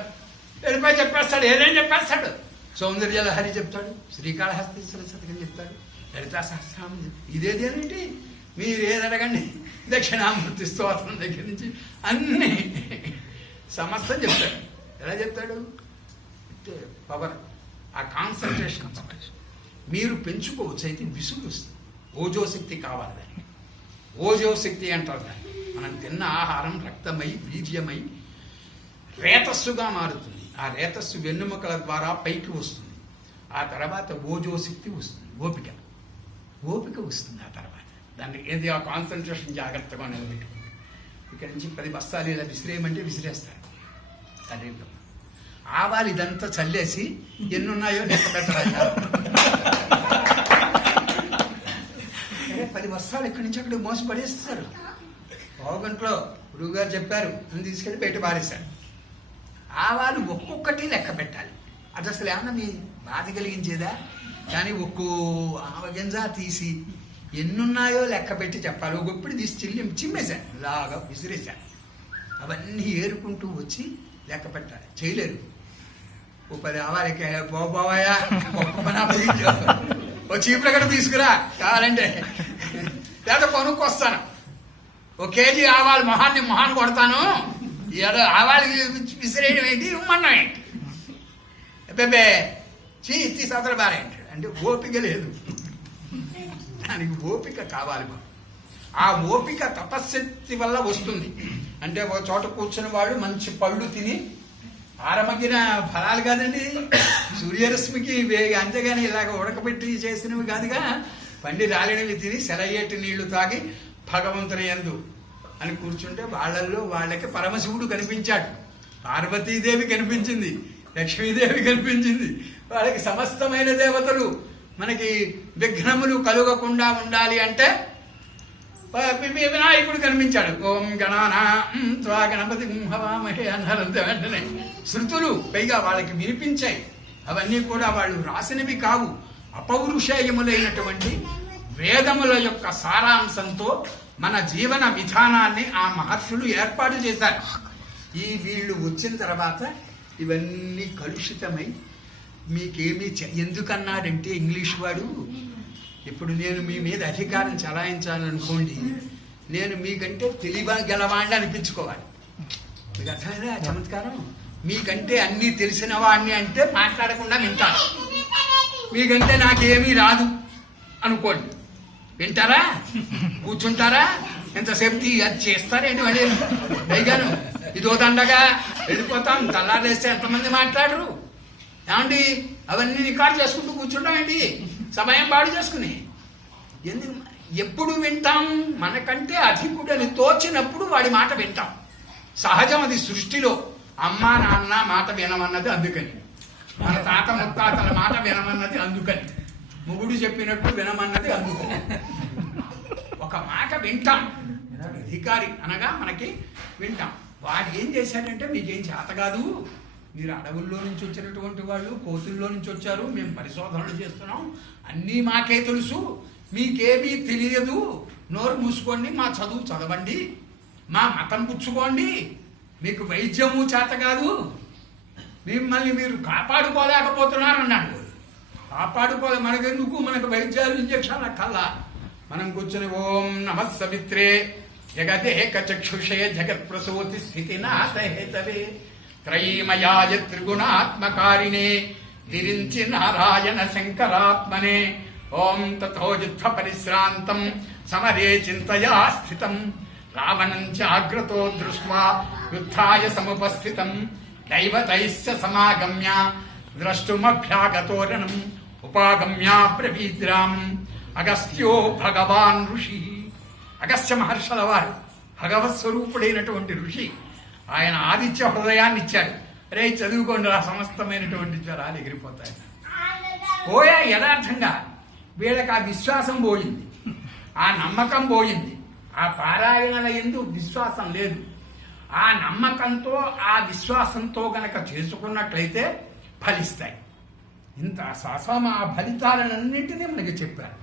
వెళ్ళిపోయి చెప్పేస్తాడు. ఏదేం చెప్పేస్తాడు. సౌందర్య లహరి చెప్తాడు. శ్రీకాళహస్తీశ్వర శతకం చెప్తాడు. లలితా సహస్రనామం చెప్తాడు. ఇదేదేనంటే మీరు ఏదడగండి. దక్షిణామూర్తి స్తోత్రం దగ్గర నుంచి అన్ని సమస్తం చెప్తాడు. ఎలా చెప్తాడు అంటే పవర్, ఆ కాన్సన్ట్రేషన్ మీరు పెంచుకోవచ్చు. అయితే విసుగు వస్తుంది. ఓజోశక్తి కావాలి దానికి. ఓజోశక్తి అంటారు దాన్ని. మనం తిన్న ఆహారం రక్తమై వీర్యమై రేతస్సుగా మారుతుంది. ఆ రేతస్సు వెన్నుముకల ద్వారా పైకి వస్తుంది. ఆ తర్వాత ఓజోశక్తి వస్తుంది. ఓపిక వస్తుంది. ఆ తర్వాత దాన్ని ఏది ఆ కాన్సన్ట్రేషన్ జాగ్రత్తగా నిలబెట్టుకుంది. ఇక్కడి నుంచి 10 బస్తాలు ఇలా విసిరేయమంటే విసిరేస్తారు. శరీరంలో ఆవాలు ఇదంతా చల్లేసి ఎన్నున్నాయో లెక్క పెట్టాలి. 10 బస్తాలు ఇక్కడి నుంచి అక్కడికి మోసి పడేస్తారు. పావుగంటలో గురువుగారు చెప్పారు అని తీసుకెళ్ళి బయట పారేశారు. ఆవాలు ఒక్కొక్కటి లెక్క పెట్టాలి. అది అసలు ఏమన్నా మీ బాధ కలిగించేదా? కానీ ఒక్కో ఆవగింజ తీసి ఎన్నున్నాయో లెక్క పెట్టి చెప్పాలి. ఒక గొప్పిడి తీసి చిమ్మేశాను, ఇలాగా విసిరేశాను. అవన్నీ ఏరుకుంటూ వచ్చి లెక్క పెట్టాలి. చేయలేరు. ఓ 10 ఆవాలకి పోవాయా ఓ చీపులు కూడా తీసుకురా కావాలంటే, లేదా కొనుక్కొస్తాను. 1 కేజీ ఆవాలు మొహాన్ని కొడతాను, ఏదో ఆవాలు విసిరేయడం ఏంటి, ఉమ్మన్నం ఏంటి, అబ్బే తీసి అసలు బారేంటి అంటే ఓపిక లేదు. దానికి ఓపిక కావాలి. ఆ ఓపిక తపశ్శక్తి వల్ల వస్తుంది. అంటే ఒక చోట కూర్చుని వాళ్ళు మంచి పళ్ళు తిని ఆరమగ్గిన ఫలాలు కాదండి, సూర్యరశ్మికి అంతేగాని ఇలాగ ఉడకబెట్టి చేసినవి కాదుగా, పండి రాలినవి తిని సెలయేటి నీళ్లు తాగి భగవంతుని యందు అని కూర్చుంటే వాళ్ళకి పరమశివుడు కనిపించాడు, పార్వతీదేవి కనిపించింది, లక్ష్మీదేవి కనిపించింది. వాళ్ళకి సమస్తమైన దేవతలు మనకి విఘ్నములు కలుగకుండా ఉండాలి అంటే వినాయకుడు కనిపించాడు. ఓం గణానా త్వా గణపతి హవామహే అన్నారంతే. వెంటనే శృతులు పైగా వాళ్ళకి వినిపించాయి. అవన్నీ కూడా వాళ్ళు రాసినవి కావు, అపౌరుషేయములైనటువంటి వేదముల యొక్క సారాంశంతో మన జీవన విధానాన్ని ఆ మహర్షులు ఏర్పాటు చేశారు. వీళ్ళు వచ్చిన తర్వాత ఇవన్నీ కలుషితమై మీకేమీ ఎందుకన్నాడంటే ఇంగ్లీష్ వాడు, ఇప్పుడు నేను మీ మీద అధికారం చలాయించాలనుకోండి, నేను మీకంటే గెలవాడిని అనిపించుకోవాలి. మీకు అర్థమైనా చమత్కారం? మీకంటే అన్నీ తెలిసిన వాడిని అంటే మాట్లాడకుండా వింటాను. మీకంటే నాకేమీ రాదు అనుకోండి, వింటారా? కూర్చుంటారా? ఎంతసేపు అది చేస్తారేంటి మళ్ళీ పైగాను ఇదో దండగా వెళ్ళిపోతాం. తెల్లారేస్తే ఎంతమంది మాట్లాడరు ఏమండి? అవన్నీ రికార్డు చేసుకుంటూ కూర్చుంటాం ఏంటి, సమయం పాడు చేసుకుని. ఎందుకు? ఎప్పుడు వింటాం? మనకంటే అధికుడని తోచినప్పుడు వాడి మాట వింటాం. సహజం అది సృష్టిలో. అమ్మ నాన్న మాట వినమన్నది అందుకని, మన తాత ముత్తాతల మాట వినమన్నది అందుకని, మొగుడు చెప్పినట్టు వినమన్నది అందుకని. ఒక మాట వింటాం, అధికారి అనగా మనకి వింటాం. వాడు ఏం చేశాడంటే, మీకేం చేత కాదు, మీరు అడవుల్లో నుంచి వచ్చినటువంటి వాళ్ళు, కోతుల్లో నుంచి వచ్చారు, మేము పరిశోధనలు చేస్తున్నాం, అన్నీ మాకే తెలుసు, మీకేమీ తెలియదు, నోరు మూసుకోండి, మా చదువు చదవండి, మా మతం పుచ్చుకోండి, మీకు వైద్యము చేత కాదు, మిమ్మల్ని మీరు కాపాడుకోలేకపోతున్నారు అన్నాడు. మనకెందుకు, మనకు వైద్యాలు ఇంజక్షన్ల కల్లా. మనం కూర్చొని ఓం నమః సవిత్రే జగదేక చక్షుషే జగత్ ప్రసూతి స్థితి నాథహేతవే త్రయీమయాయ త్రిగుణాత్మకారిణే విరించి నారాయణ శంకరాత్మనే ఓం తతో యుద్ధ పరిశ్రాంతం సమరే చింతయా స్థితం రావణం చాగ్రతో దృష్ట్వా యుద్ధాయ సముపస్థితం దైవతైశ్చ సమాగమ్య ద్రష్టుమభ్యాగతోరణం ఉపాగమ్య బ్రవీద్రాం అగస్త్యో భగవాన్ ఋషి. అగస్త్య మహర్షుల వారు భగవత్ స్వరూపుడైనటువంటి ఋషి. ఆయన ఆదిత్య హృదయాన్ని ఇచ్చాడు. రే చదువుకోండి, ఆ సమస్తమైనటువంటి జ్వరాలు ఎగిరిపోతాయి. పోయా యథార్థంగా. వీళ్ళకి ఆ విశ్వాసం పోయింది, ఆ నమ్మకం పోయింది, ఆ పారాయణల యందు విశ్వాసం లేదు. ఆ నమ్మకంతో ఆ విశ్వాసంతో గనక చేసుకున్నట్లయితే ఫలిస్తాయి. ఇంత ససమ ఆ ఫలితాలన్నింటినీ మనకి చెప్పారు.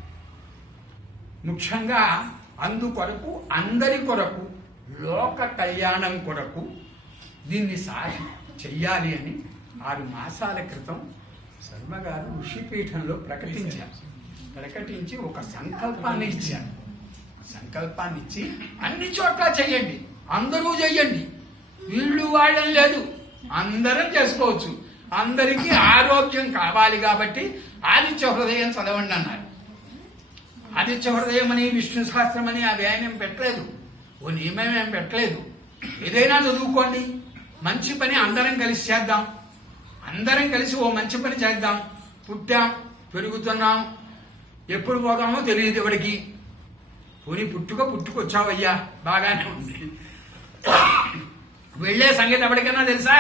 ముఖ్యంగా అందుకొరకు, అందరి కొరకు, లోక కళ్యాణం కొరకు దీన్ని చెయ్యాలి అని 6 మాసాల క్రితం శర్మగారు ఋషిపీఠంలో ప్రకటించి ఒక సంకల్పాన్ని ఇచ్చారు. సంకల్పాన్ని ఇచ్చి అన్ని చోట్ల చెయ్యండి, అందరూ చెయ్యండి, వీళ్ళు వాళ్ళని లేదు, అందరం చేసుకోవచ్చు, అందరికీ ఆరోగ్యం కావాలి కాబట్టి ఆదిత్య హృదయం చదవండి అన్నారు. ఆదిత్య హృదయం అని, విష్ణు సహస్రం అని అవి ఆయన పెట్టలేదు, ఓ నియమం ఏం పెట్టలేదు. ఏదైనా చదువుకోండి, మంచి పని అందరం కలిసి చేద్దాం, అందరం కలిసి ఓ మంచి పని చేద్దాం. పుట్టాం, పెరుగుతున్నాం, ఎప్పుడు పోదామో తెలియదు ఎవరికి. పోనీ పుట్టుకొచ్చావయ్యా, బాగానే ఉంది, వెళ్ళే సంగతి ఎవరికైనా తెలుసా?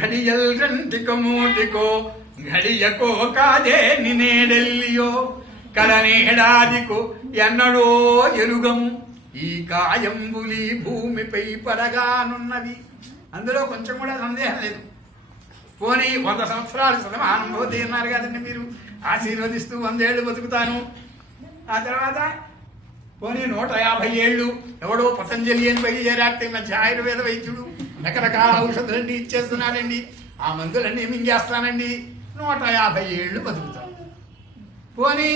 ఘడియల్ రంటికో మూటికో ఘడియకో కాదే నినేడెల్లియో కడనేడాదికు ఎన్నడో ఎరుగము ఈ కాయంబులి భూమిపై పడగానున్నది. అందులో కొంచెం కూడా సందేహం లేదు. పోనీ 100 సంవత్సరాలు సమానుభూతి అన్నారు కదండి, మీరు ఆశీర్వదిస్తూ 100 ఏళ్ళు బతుకుతాను. ఆ తర్వాత పోనీ 150 ఏళ్ళు ఎవడో పతంజలి అని బయలుదేరాక మధ్య ఆయుర్వేద వైద్యుడు రకరకాల ఔషధులన్నీ ఇచ్చేస్తున్నాడండి, ఆ మందులన్నీ మింగేస్తానండి, 150 ఏళ్ళు బతుకుతాం. పోనీ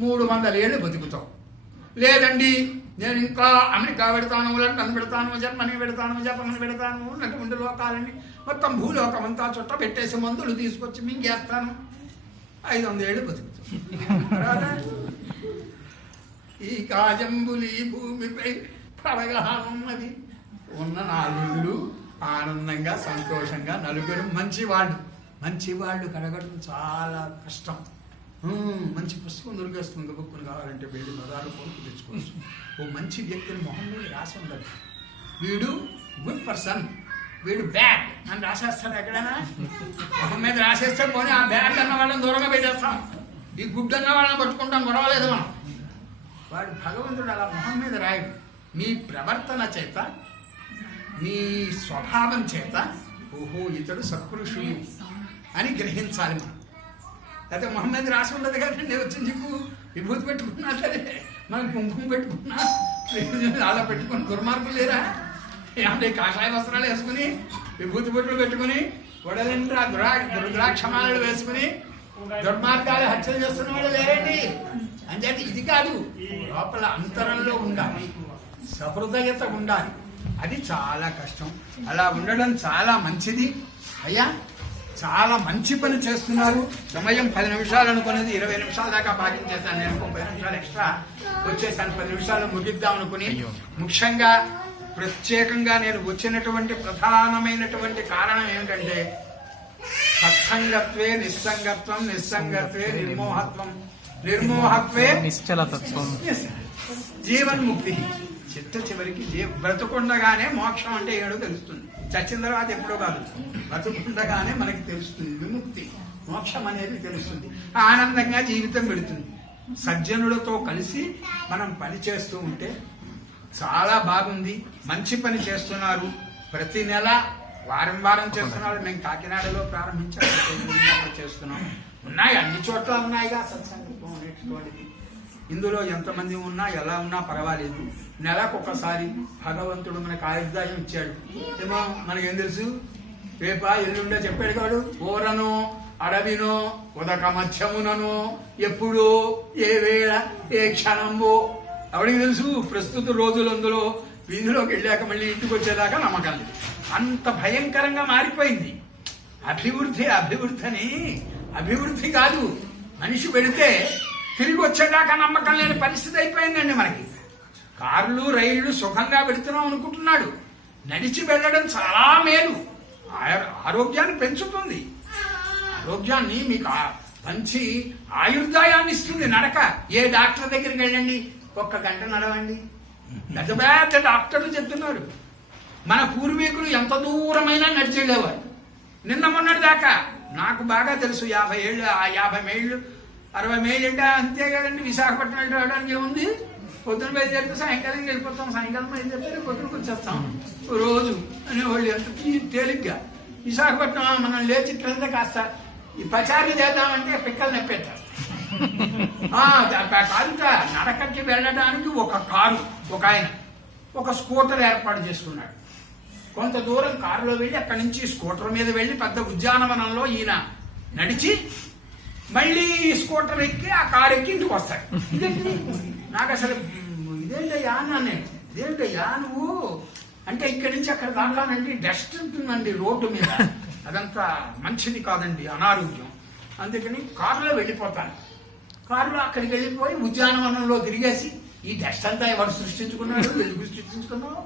300 ఏళ్ళు బతుకుతాం. లేదండి నేను ఇంకా అమెరికా పెడతాను, లండన్ పెడతాను, జర్మనీ పెడతాను, జపాన్ పెడతాను, అటువంటి లోకాలన్నీ మొత్తం భూలోకం అంతా చుట్ట పెట్టేసి మందులు తీసుకొచ్చి మింగేస్తాను, 500 ఏళ్ళు బతుకుతాం. ఈ కాజంబులి భూమిపై పడగానున్నది. ఉన్న 4 రోజులు ఆనందంగా సంతోషంగా నలుగురు మంచివాళ్ళు కడగడం చాలా కష్టం. మంచి పుస్తకం దొరికేస్తుంది, బుక్కులు కావాలంటే వెళ్ళి పదాలు కొనుక్కు తెచ్చుకోవచ్చు. ఓ మంచి వ్యక్తిని మొహం మీద రాసి ఉండదు, వీడు గుడ్ పర్సన్, వీడు బ్యాడ్ అని రాసేస్తాడు. ఎక్కడైనా మొహం మీద రాసేస్తే పోనీ ఆ బ్యాడ్ అన్న వాళ్ళని దూరంగా పెట్టేస్తాం, ఈ గుడ్ అన్న వాళ్ళని పట్టుకుంటాం, గొడవలేదు మనం. వాడు భగవంతుడు అలా మొహం మీద రాయడు. మీ ప్రవర్తన చేత, మీ స్వభావం చేత ఓహో ఇతడు సత్పురుషుడు అని గ్రహించాలి మనం. అయితే మొహం మీద రాసి ఉండదు కదండి, వచ్చి నీకు విభూతి పెట్టుకున్నా సరే, మనం కుంకుమ పెట్టుకున్నా అలా పెట్టుకుని దుర్మార్గులు లేరా? అంటే కాషాయ వస్త్రాలు వేసుకుని విభూతి బొట్లు పెట్టుకుని గొడవలంటే రుద్రాక్షమాలు వేసుకుని దుర్మార్గాలు హత్యలు చేస్తున్న వాళ్ళు లేరండి. అంచేత ఇది కాదు, లోపల అంతరంలో ఉండాలి, సహృదయత ఉండాలి. అది చాలా కష్టం. అలా ఉండడం చాలా మంచిది. అయ్యా చాలా మంచి పని చేస్తున్నారు. సమయం 10 నిమిషాలు అనుకునేది 20 నిమిషాల దాకా భాగ్యం చేశాను. నేను 10 నిమిషాలు ఎక్స్ట్రా వచ్చేసాను. 10 నిమిషాలు ముగిద్దాం అనుకుని, ముఖ్యంగా ప్రత్యేకంగా నేను వచ్చినటువంటి ప్రధానమైనటువంటి కారణం ఏమిటంటే సత్సంగత్వే నిస్సంగత్వం, నిస్సంగత్వే నిర్మోహత్వం, నిర్మోహత్వే నిశ్చలతత్వం, జీవన్ముక్తి. చివరికి బ్రతుకుండగానే మోక్షం అంటే ఏడో తెలుస్తుంది. చచ్చిన తర్వాత ఎప్పుడో కాదు, బ్రతుకుండగానే మనకి తెలుస్తుంది విముక్తి, మోక్షం అనేది తెలుస్తుంది. ఆనందంగా జీవితం పెడుతుంది. సజ్జనులతో కలిసి మనం పని చేస్తూ ఉంటే చాలా బాగుంది. మంచి పని చేస్తున్నారు. ప్రతి నెల వారం చేస్తున్నారు. మేము కాకినాడలో ప్రారంభించాము, చేస్తున్నాం. ఉన్నాయి, అన్ని చోట్ల ఉన్నాయిగా సత్సంగం అనేటువంటిది. ఇందులో ఎంతమంది ఉన్నా ఎలా ఉన్నా పర్వాలేదు. నెలకొకసారి భగవంతుడు మనకు ఆయుర్దాయం ఇచ్చాడు. ఏమో మనకేం తెలుసు, రేపా ఎల్లుండో చెప్పాడు కాడు. ఓరనో అడవినో ఉదక మధ్యముననో ఎప్పుడో ఏ వేళ ఏ క్షణంబో ఎవరికి తెలుసు. ప్రస్తుత రోజులు అందులో వీధిలోకి వెళ్ళాక మళ్ళీ ఇంటికి వచ్చేదాకా నమ్మకం లేదు. అంత భయంకరంగా మారిపోయింది. అభివృద్ధి కాదు, మనిషి పెడితే తిరిగి వచ్చేదాకా నమ్మకం లేని పరిస్థితి అయిపోయిందండి మనకి. కార్లు రైళ్లు సుఖంగా పెడుతున్నాం అనుకుంటున్నాడు. నడిచి వెళ్ళడం చాలా మేలు, ఆరోగ్యాన్ని పెంచుతుంది. ఆరోగ్యాన్ని మీకు మంచి ఆయుర్దాయాన్ని ఇస్తుంది నడక. ఏ డాక్టర్ దగ్గరికి వెళ్ళండి, 1 గంట నడవండి. పెద్ద పెద్ద డాక్టర్లు చెప్తున్నారు. మన పూర్వీకులు ఎంత దూరమైనా నడిచి వెళ్ళేవారు. నిన్న మొన్నటి దాకా నాకు బాగా తెలుసు, 50 ఏళ్ళు, 50 మైళ్ళు 60 మైళ్ళు అంటే అంతే కదండి. విశాఖపట్నం వెళ్ళడానికి ఏముంది, పొద్దున బయలుదేరితే సాయంకాలం వెళ్ళిపోతాం, సాయంకాలం బయలుదేరితే పొద్దునకు వచ్చేస్తాం రోజు అనేవాళ్ళు. ఎంత తేలిగ్గా విశాఖపట్నం మనం లేచి ఇట్లంతా కాస్త ఈ పచారీ చేద్దామంటే పిక్కలు నెప్పేస్తారు. కాదుట నడకకి వెళ్ళడానికి ఒక కారు, ఒక ఆయన ఒక స్కూటర్ ఏర్పాటు చేసుకున్నాడు. కొంత దూరం కారులో వెళ్ళి అక్కడి నుంచి స్కూటర్ మీద వెళ్ళి పెద్ద ఉద్యానవనంలో ఈయన నడిచి మళ్ళీ స్కూటర్ ఎక్కి ఆ కారు ఎక్కి ఇంటికి వస్తాడు. నాకు అసలు ఇదేంటయ్యా అన్నాను నేను. ఇదేంటయ్యా నువ్వు అంటే ఇక్కడి నుంచి అక్కడ దాకానండి డస్ట్ ఉంటుందండి రోడ్డు మీద, అదంతా మంచిది కాదండి, అనారోగ్యం. అందుకని కారులో వెళ్ళిపోతాను. కారులో అక్కడికి వెళ్ళిపోయి ఉద్యానవనంలో తిరిగేసి ఈ డస్ట్ అంతా ఎవరు సృష్టించుకున్నాడు, వెలుగు సృష్టించుకున్నావు,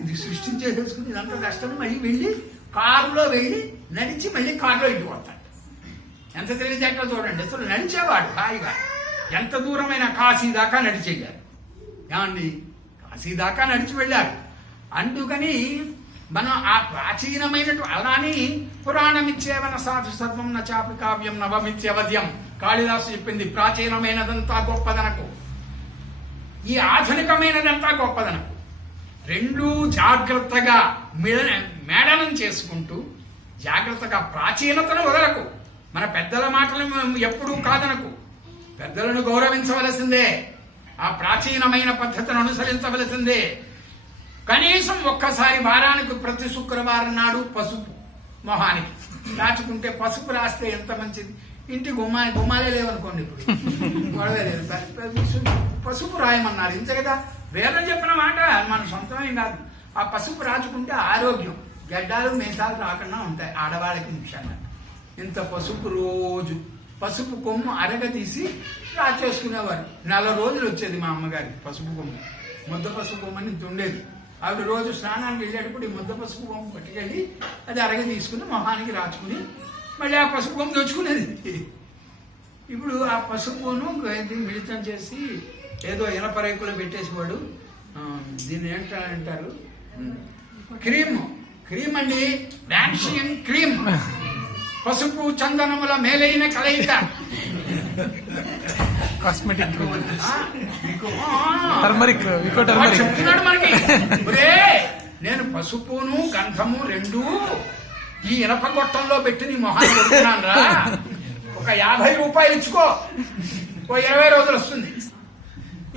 ఇది సృష్టించేసుకుని ఇదంతా డస్ట్ అని మళ్ళీ వెళ్ళి కారులో వెళ్ళి నడిచి మళ్ళీ కారులో ఇంటికి వస్తాడు. ఎంత తెలివితేటలో చూడండి. అసలు నడిచేవాడు హాయిగా. ఎంత దూరమైన కాశీ దాకా నడిచేయారు. ఏమండి, కాశీ దాకా నడిచి వెళ్ళారు. అందుకని మనం ఆ ప్రాచీనమైనటువంటి అలాని పురాణమిచ్చేవన సాధు సర్వం నచాపి కావ్యం నవమిత్యవద్యం కాళిదాసు చెప్పింది. ప్రాచీనమైనదంతా గొప్పదనకు, ఈ ఆధునికమైనదంతా గొప్పదనకు. రెండూ జాగ్రత్తగా మేళనం చేసుకుంటూ జాగ్రత్తగా ప్రాచీనతను వదలకు. మన పెద్దల మాటలు ఎప్పుడూ కాదనకు. పెద్దలను గౌరవించవలసిందే, ఆ ప్రాచీనమైన పద్ధతిని అనుసరించవలసిందే. కనీసం ఒక్కసారి వారానికి ప్రతి శుక్రవారం నాడు పసుపు మొహానికి రాచుకుంటే, పసుపు రాస్తే ఎంత మంచిది. ఇంటి గుమ్మాలే లేవనుకోండి, ఇప్పుడు గొడవే లేదు, పసుపు రాయమన్నారు. ఇంతే కదా, వేదం చెప్పిన మాట, మన సొంతమేం కాదు. ఆ పసుపు రాచుకుంటే ఆరోగ్యం, గడ్డాలు మీసాలు రాకుండా ఉంటాయి ఆడవాళ్ళకి ముఖ్యంగా. ఇంత పసుపు రోజు పసుపు కొమ్ము అరగతీసి రాచేసుకునేవారు. 4 రోజులు వచ్చేది మా అమ్మగారికి పసుపు కొమ్ము. ముద్ద పసుపు కొమ్మని ఇంత ఉండేది. ఆవిడ రోజు స్నానానికి వెళ్ళేటప్పుడు ఈ ముద్ద పసుపు కొమ్ము పట్టుకెళ్ళి అది అరగ తీసుకుని మొహానికి రాచుకుని మళ్ళీ ఆ పసుపు కొమ్ము తెచ్చుకునేది. ఇప్పుడు ఆ పసుపును మిళితం చేసి ఏదో ఇనప రేకులు పెట్టేసేవాడు. దీన్ని ఏంటంటారు, క్రీమ్ అండి, వ్యాన్షియన్ క్రీమ్. పసుపు చందనముల మేలైన కలయిక. కాస్మెటిక్ చెప్తున్నాడు మనకి. నేను పసుపును గంధము రెండూ ఈ ఇనప గొట్టంలో పెట్టి నీ మొహాన్ని కొడుతున్నాను రా, ఒక 50 రూపాయలు ఇచ్చుకో, ఓ 20 రోజులు వస్తుంది.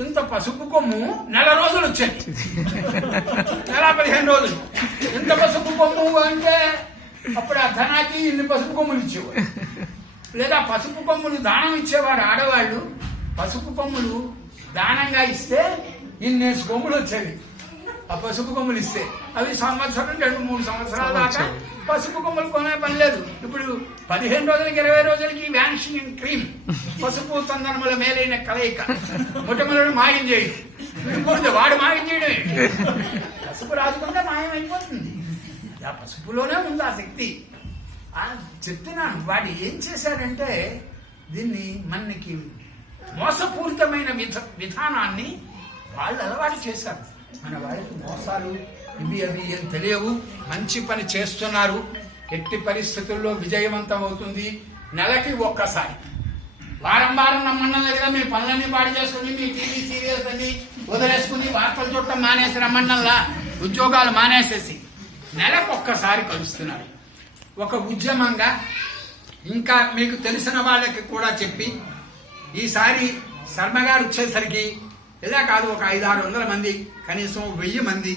ఇంత పసుపు కొమ్ము 4 రోజులు వచ్చాయి, 15 రోజులు. ఇంత పసుపు కొమ్ము అంటే అప్పుడు ఆ ధనాకి ఇన్ని పసుపు కొమ్ములు ఇచ్చేవాడు. లేదా పసుపు కొమ్ములు దానం ఇచ్చేవారు ఆడవాళ్ళు. పసుపు కొమ్ములు దానంగా ఇస్తే ఇన్నేసి కొమ్ములు వచ్చేవి. ఆ పసుపు కొమ్ములు ఇస్తే అవి సంవత్సరం 2-3 సంవత్సరాల దాకా పసుపు కొమ్ములు కొనే పని లేదు. ఇప్పుడు 15 రోజులకి 20 రోజులకి వ్యాన్షింగ్ క్రీమ్, పసుపు చందనముల మేలైన కలయిక. మొట్టమొదటి మాయం చేయడు, వాడు మాయం చేయడం. పసుపు రాజుకుంటే మాయం అయిపోతుంది. ఆ పసుపులోనే ఉంది ఆ శక్తి. చెప్తున్నాను, వాడు ఏం చేశాడంటే దీన్ని మనకి మోసపూరితమైన విధానాన్ని వాళ్ళు అలవాటు చేశారు. మన వాళ్ళకి మోసాలు ఇవి అవి ఏం తెలియవు. మంచి పని చేస్తున్నారు, ఎట్టి పరిస్థితుల్లో విజయవంతం అవుతుంది. నెలకి ఒక్కసారి, వారం రమ్మన్నం దగ్గర మీ పనులన్నీ పాడు చేసుకుని మీ టీవీ సీరియల్స్ అన్ని వదిలేసుకుని వార్తలు చూడటం మానేసి రమ్మన్నంలా ఉద్యోగాలు మానేసేసి నెలకు ఒక్కసారి కలుస్తున్నారు. ఒక ఉద్యమంగా ఇంకా మీకు తెలిసిన వాళ్ళకి కూడా చెప్పి, ఈసారి శర్మ గారు వచ్చేసరికి ఇలా కాదు, ఒక 500-600 మంది, కనీసం 1000 మంది,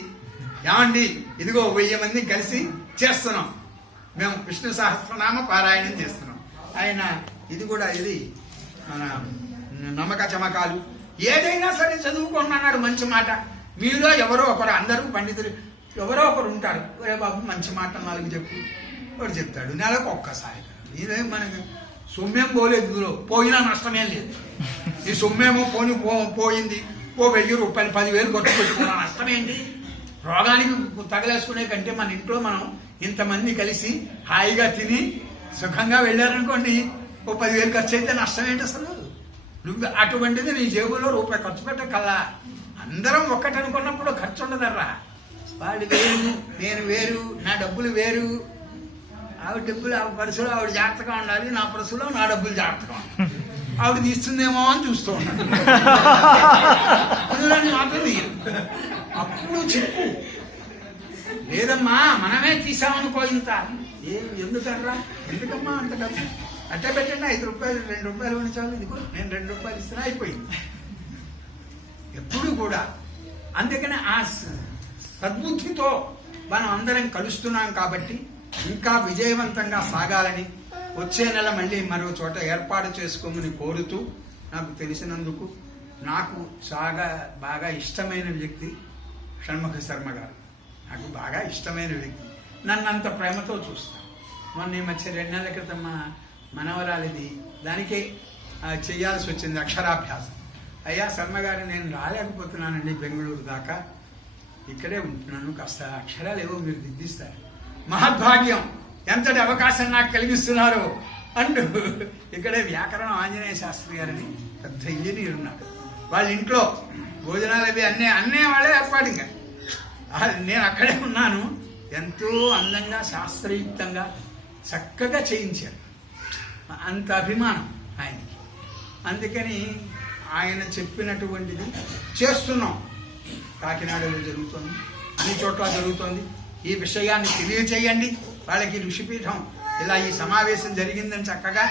ఏమండి ఇదిగో 1000 మంది కలిసి చేస్తున్నాం, మేము విష్ణు సహస్రనామ పారాయణం చేస్తున్నాం. ఆయన ఇది కూడా ఇది మన నమ్మక చమకాలు ఏదైనా సరే చదువుకున్నారు, మంచి మాట. మీలో ఎవరో ఒకరు, అందరూ పండితులు ఎవరో ఒకరు ఉంటారు, ఒరే బాబు మంచి మాట 4 చెప్పు, వాడు చెప్తాడు. నెలకు ఒక్కసారి. ఇదే మనకి సొమ్మేం పోలేదు, పోయినా నష్టమేం లేదు. ఈ సొమ్మేమో పోయింది, ఓ 1000 రూపాయలు 10,000 కొట్టు పెట్టుకున్నా నష్టమేంటి? రోగానికి తగలేసుకునే కంటే మన ఇంట్లో మనం ఇంతమంది కలిసి హాయిగా తిని సుఖంగా వెళ్ళారనుకోండి, ఓ 10,000 ఖర్చు అయితే నష్టం ఏంటి అసలు? నువ్వు అటువంటిది నీ జేబులో రూపాయి ఖర్చు పెట్టకల్లా. అందరం ఒక్కటి అనుకున్నప్పుడు ఖర్చు ఉండదర్రా. వాడు వేరు, నేను వేరు, నా డబ్బులు వేరు. ఆవిడ డబ్బులు ఆవిడ పరుసులో ఆవిడ జాగ్రత్తగా ఉండాలి, నా పరుసులో నా డబ్బులు జాగ్రత్తగా ఉండాలి. ఆవిడ తీస్తుందేమో అని చూస్తూ ఉన్నాను. మాత్రం తీయదు. అప్పుడు చెప్పు, లేదమ్మా మనమే తీసామనుకో, ఇంత ఎందుకర్రా, ఎందుకమ్మా అంత డబ్బు, అట్టే పెట్టండి, 5 రూపాయలు 2 రూపాయలు ఉంచాలి, ఇదిగో నేను 2 రూపాయలు ఇస్తున్నా, అయిపోయింది. ఎప్పుడు కూడా అందుకనే ఆ సద్బుద్ధితో మనం అందరం కలుస్తున్నాం కాబట్టి ఇంకా విజయవంతంగా సాగాలని వచ్చే నెల మళ్ళీ మరో చోట ఏర్పాటు చేసుకోమని కోరుతూ, నాకు తెలిసినందుకు నాకు బాగా ఇష్టమైన వ్యక్తి షణ్ముఖ శర్మ గారు. నాకు బాగా ఇష్టమైన వ్యక్తి, నన్ను అంత ప్రేమతో చూస్తాను. మొన్న ఈ మధ్య 2 నెలల క్రితం మా మనవరాలిది దానికే చేయాల్సి వచ్చింది, అక్షరాభ్యాసం. అయ్యా శర్మ గారు, నేను రాలేకపోతున్నానండి బెంగళూరు దాకా, ఇక్కడే ఉంటున్నాను, కాస్త అక్షరాలు ఏవో మీరు దిద్దిస్తారు. మహద్భాగ్యం, ఎంతటి అవకాశం నాకు కలిగిస్తున్నారు అంటూ ఇక్కడే వ్యాకరణం ఆంజనేయ శాస్త్రి గారని పెద్ద ఇంజనీర్ ఉన్నాడు. వాళ్ళ ఇంట్లో భోజనాలు అవి అన్నీ వాళ్ళే ఏర్పాటు. ఇంకా నేను అక్కడే ఉన్నాను. ఎంతో అందంగా శాస్త్రయుక్తంగా చక్కగా చేయించారు. అంత అభిమానం ఆయనకి. అందుకని ఆయన చెప్పినటువంటిది చేస్తున్నాం. కాకినాడలో జరుగుతుంది, అన్ని చోట్ల జరుగుతోంది. ఈ విషయాన్ని తెలియచేయండి వాళ్ళకి. ఋషిపీఠం ఇలా ఈ సమావేశం జరిగిందని చక్కగా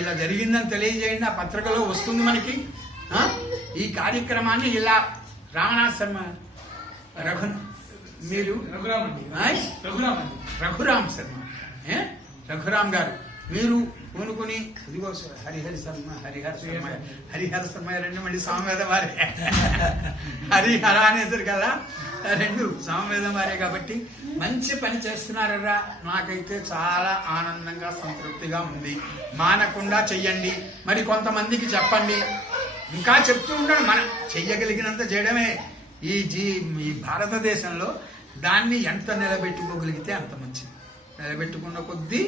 ఇలా జరిగిందని తెలియజేయండి. ఆ పత్రికలో వస్తుంది మనకి. ఈ కార్యక్రమాన్ని ఇలా రామనాథ్ శర్మ మీరు రఘురామ్ శర్మ రఘురామ్ గారు మీరు పూనుకుని ఇదిగో హరిహర శర్మ రెండు మళ్ళీ సామవేదం వారే హరిహర అనేసరి కదా, రెండు సామవేదం వారే కాబట్టి మంచి పని చేస్తున్నారరా. నాకైతే చాలా ఆనందంగా సంతృప్తిగా ఉంది. మానకుండా చెయ్యండి. మరి కొంతమందికి చెప్పండి. ఇంకా చెప్తూ ఉండడం, మనం చెయ్యగలిగినంత చేయడమే. ఈ భారతదేశంలో దాన్ని ఎంత నిలబెట్టుకోగలిగితే అంత మంచిది. నిలబెట్టుకున్న కొద్దీ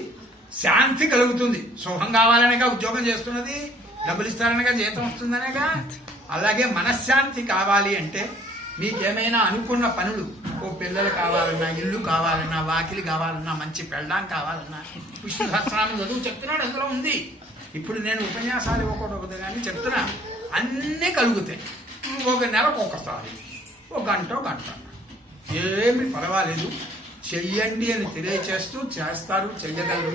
శాంతి కలుగుతుంది. సుఖం కావాలనేగా ఉద్యోగం చేస్తున్నది, డబ్బులు ఇస్తారనగా జీతం వస్తుందనేగా. అలాగే మనశ్శాంతి కావాలి అంటే మీకేమైనా అనుకున్న పనులు, ఓ పిల్లలు కావాలన్నా, ఇల్లు కావాలన్నా, వాకిలి కావాలన్నా, మంచి పెళ్ళాం కావాలన్నా, విష్ణు సహస్రనామం చదువు చెప్తున్నాడు, అందులో ఉంది. ఇప్పుడు నేను ఉపన్యాసాలు ఒకటి కానీ చెప్తున్నా, అన్నీ కలుగుతాయి. ఒక నెలకు ఒకసారి, ఒక గంట ఏమి పర్వాలేదు, చెయ్యండి అని తెలియచేస్తూ చేస్తారు, చెయ్యగలరు.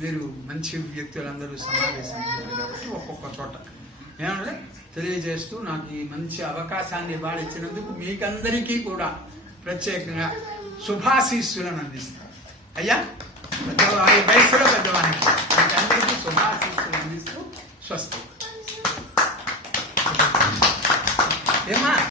మీరు మంచి వ్యక్తులందరూ సమావేశం కాబట్టి ఒక్కొక్క చోట ఏమంటే తెలియజేస్తూ నాకు ఈ మంచి అవకాశాన్ని ఇచ్చినందుకు మీకందరికీ కూడా ప్రత్యేకంగా శుభాశీస్సులను అందిస్తారు. అయ్యా వయసులో పెద్దవానికి మీకందరికీ శుభాశీస్సులు అందిస్తూ స్వస్తి. ఏమా